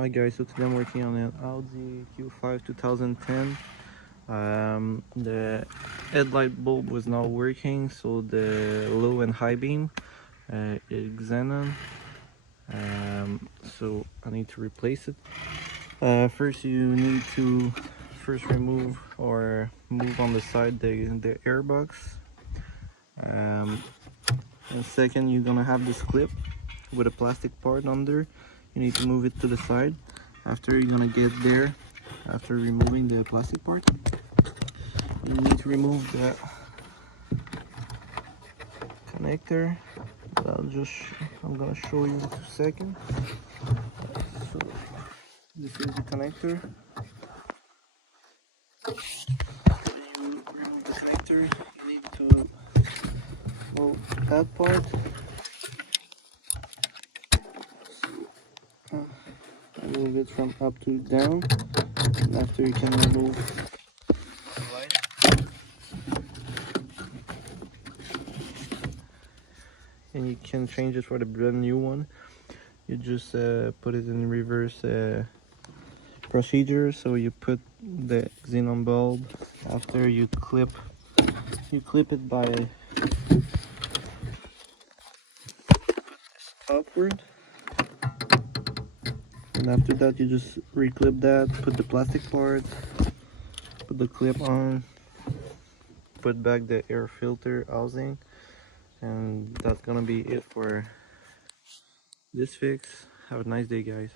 Hi guys, so today I'm working on an Audi Q5 2010. The headlight bulb was not working, so the low and high beam is Xenon. So I need to replace it. First you need to remove or move on the side the airbox. And second, you're gonna have this clip with a plastic part under. You need to move it to the side. After you're gonna get there, after removing the plastic part, you need to remove the connector. I'm gonna show you in 2 seconds. So this is the connector. When you remove the connector, you need to move that part. Move it from up to down, and after you can remove the light, and you can change it for the brand new one. You just put it in reverse procedure. So you put the xenon bulb, after you clip it by upward, and after that you just reclip that, put the plastic part, put the clip on, put back the air filter housing, and that's gonna be it for this fix. Have a nice day, guys.